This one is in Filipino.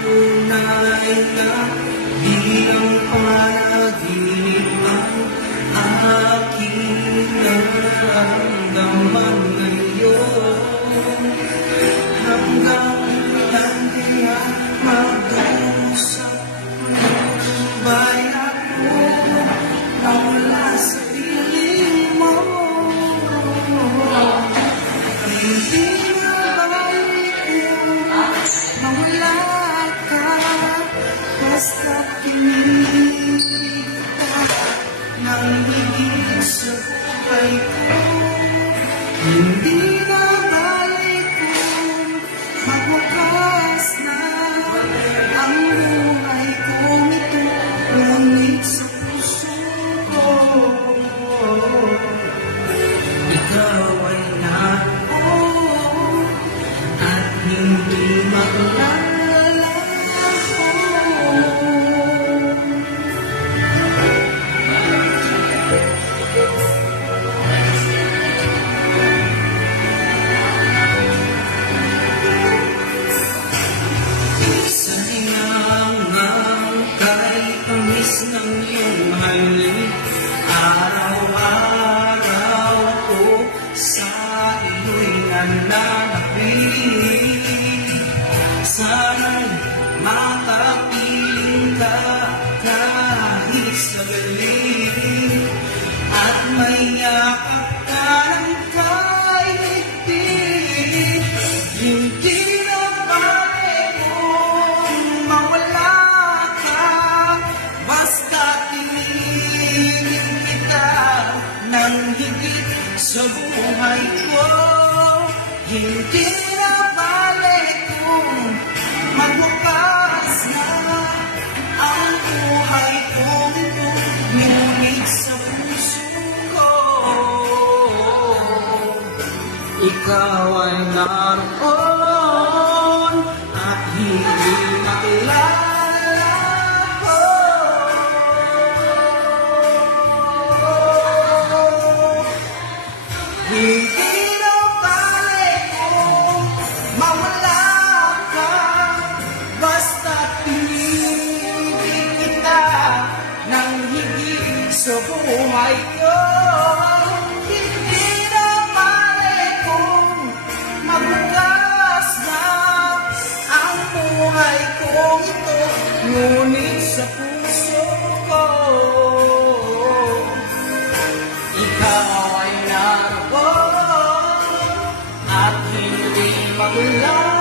tunay na bilang panaginip ang aking naramdaman ngayon. Hanggang lang kaya mag-usap ba'y ako nawala sa piling mo? Hindi na balik mawala ka, basta pinilig ka nang higit sa buhay ko. Hindi na balik kung magwakas na ang buhay kong ito, ngunit sa puso ko ikaw ay naroon at hindi maglalaho. Sayang kay tamis ng iyong halik, araw-araw ko sa iyo'y nananapig. Sana'y makapiling ka kahit saglit, at may yakap ka ng kahit hindi na balik kung mawala ka, basta tinigil kita ng higit sa buhay ko. Hindi na balik kung magwakas na ang buhay kong ito, ngunit sa puso ko ikaw ay naroon at hindi maglalaho. Hindi na balik kung mawala ka, basta pinipig kita ng higit sa buhay ko. Hindi na balik kung magwakas na ang buhay kong ito, ngunit sa puso ko ikaw ay naroon at hindi maglalaho.